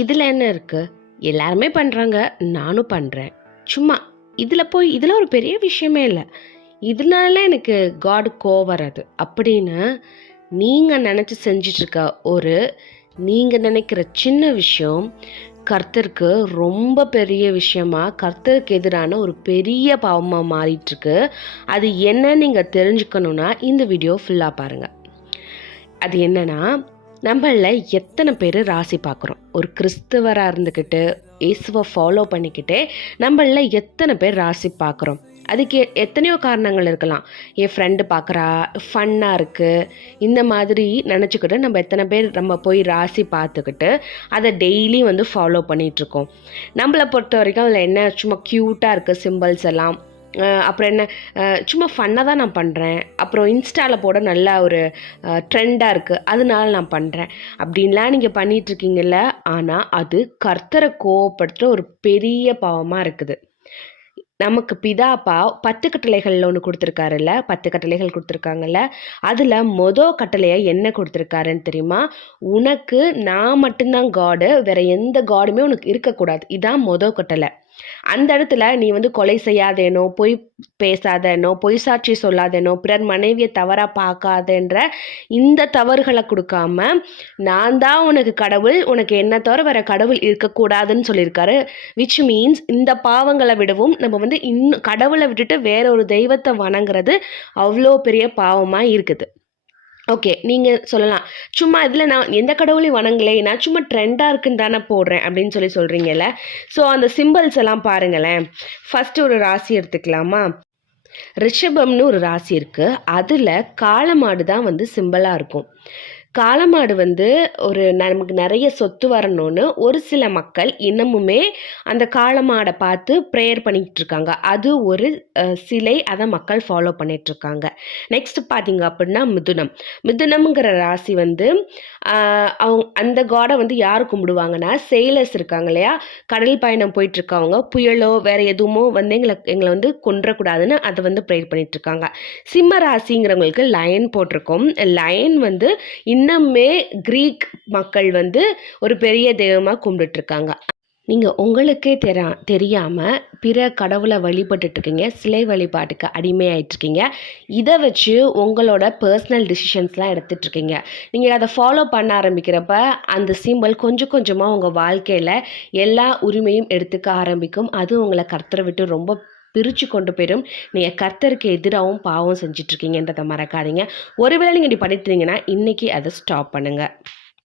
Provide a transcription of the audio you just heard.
இதில் என்ன இருக்குது? எல்லாருமே பண்ணுறாங்க, நானும் பண்ணுறேன். சும்மா இதில் ஒரு பெரிய விஷயமே இல்லை. இதனால எனக்கு காட் கோவம் வராது அப்படின்னு நீங்கள் நினச்சி செஞ்சிட்ருக்க நீங்கள் நினைக்கிற சின்ன விஷயம் கர்த்தருக்கு ரொம்ப பெரிய விஷயமா, கர்த்தருக்கு எதிரான ஒரு பெரிய பாவமாக மாறிட்டுருக்கு. அது என்ன நீங்கள் தெரிஞ்சுக்கணுன்னா இந்த வீடியோ ஃபுல்லாக பாருங்கள். அது என்னன்னா, நம்மளில் எத்தனை பேர் ராசி பார்க்குறோம்? ஒரு கிறிஸ்தவராக இருந்துக்கிட்டு இயேசுவை ஃபாலோ பண்ணிக்கிட்டே நம்மளில் எத்தனை பேர் ராசி பார்க்குறோம்? அதுக்கு எத்தனையோ காரணங்கள் இருக்கலாம். என் ஃப்ரெண்டு பார்க்குறா, ஃபன்னாக இருக்குது, இந்த மாதிரி நினச்சிக்கிட்டு நம்ம எத்தனை பேர் நம்ம போய் ராசி பார்த்துக்கிட்டு அதை டெய்லி ஃபாலோ பண்ணிகிட்ருக்கோம். நம்மளை பொறுத்த வரைக்கும் அதில் என்ன சும்மா க்யூட்டாக இருக்குது சிம்பிள்ஸ் எல்லாம். அப்புறம் என்ன, சும்மா ஃபன்னாக தான் நான் பண்ணுறேன். அப்புறம் இன்ஸ்டாவில் போட நல்லா ஒரு ட்ரெண்டாக இருக்குது, அதனால நான் பண்ணுறேன் அப்படின்லாம் நீங்கள் பண்ணிகிட்ருக்கீங்கல்ல. ஆனால் அது கர்த்தரை கோவப்படுத்துகிற ஒரு பெரிய பாவமாக இருக்குது. நமக்கு பிதாப்பா 10 கட்டளைகளில் ஒன்று கொடுத்துருக்காருல்ல, 10 கட்டளைகள் கொடுத்துருக்காங்கல்ல. அதில் கட்டளையை என்ன கொடுத்துருக்காருன்னு தெரியுமா? உனக்கு நான் மட்டும்தான் காடு, வேற எந்த காடுமே உனக்கு இருக்கக்கூடாது. இதான் கட்டளை. அந்த இடத்துல நீ கொலை செய்யாதேனோ, பொய் பேசாதேனோ, பொய் சாட்சி சொல்லாதேனோ, பிறர் மனைவியை தவறாக பார்க்காதேன்ற இந்த தவறுகளை கொடுக்காம, நான் தான் உனக்கு கடவுள், உனக்கு என்ன தவிர வேற கடவுள் இருக்கக்கூடாதுன்னு சொல்லியிருக்காரு. விச் மீன்ஸ் இந்த பாவங்களை விடவும் நம்ம இன்னும் கடவுளை விட்டுட்டு வேற ஒரு தெய்வத்தை வணங்குறது அவ்வளோ பெரிய பாவமாக இருக்குது. ஓகே, நீங்கள் சொல்லலாம், சும்மா இதில் நான் எந்த கடவுளையும் வணங்கலை, நான் சும்மா ட்ரெண்டாக இருக்குன்னு தானே போடுறேன் அப்படின்னு சொல்கிறீங்கல்ல. ஸோ அந்த சிம்பிள்ஸ் எல்லாம் பாருங்களேன். ஃபஸ்ட்டு ஒரு ராசி எடுத்துக்கலாமா? ரிஷபம்னு ஒரு ராசி இருக்குது. அதில் காளமாடு தான் சிம்பிளாக இருக்கும். காளமாடு ஒரு நமக்கு நிறைய சொத்து வரணும்னு ஒரு சில மக்கள் இன்னமுமே அந்த காளமாடை பார்த்து ப்ரேயர் பண்ணிகிட்டு இருக்காங்க. அது ஒரு சிலை, அதை மக்கள் ஃபாலோ பண்ணிகிட்ருக்காங்க. நெக்ஸ்ட் பார்த்தீங்க அப்படின்னா மிதுனம்ங்கிற ராசி அவங்க அந்த காடை யார் கும்பிடுவாங்கன்னா, சேலர்ஸ் இருக்காங்க இல்லையா, கடல் பயணம் போயிட்டுருக்கவங்க, புயலோ வேறு எதுவுமோ எங்களை கொன்றக்கூடாதுன்னு அதை ப்ரேயர் பண்ணிகிட்ருக்காங்க. சிம்ம ராசிங்கிறவங்களுக்கு லயன் போட்டிருக்கோம். லயன் இன்னுமே கிரீக் மக்கள் ஒரு பெரிய தெய்வமாக கும்பிட்டுருக்காங்க. நீங்கள் உங்களுக்கே தெரியாமல் பிற கடவுளை வழிபட்டுருக்கீங்க, சிலை வழிபாட்டுக்கு அடிமையாயிட்ருக்கீங்க. இதை வச்சு உங்களோட பர்சனல் டிசிஷன்ஸ்லாம் எடுத்துகிட்ருக்கீங்க. நீங்கள் அதை ஃபாலோ பண்ண ஆரம்பிக்கிறப்ப அந்த சிம்பிள் கொஞ்சம் கொஞ்சமாக உங்கள் வாழ்க்கையில் எல்லா உரிமையும் எடுத்துக்க ஆரம்பிக்கும். அது உங்களை கர்த்தரை விட்டு ரொம்ப பிரித்து கொண்டு போயிடும். நீங்கள் கர்த்தருக்கு எதிராகவும் பாவம் செஞ்சிட்ருக்கீங்கன்றதை மறக்காதீங்க. ஒருவேளை நீங்கள் இப்படி பண்ணிட்டுருந்தீங்கன்னா இன்றைக்கி அதை ஸ்டாப் பண்ணுங்கள்.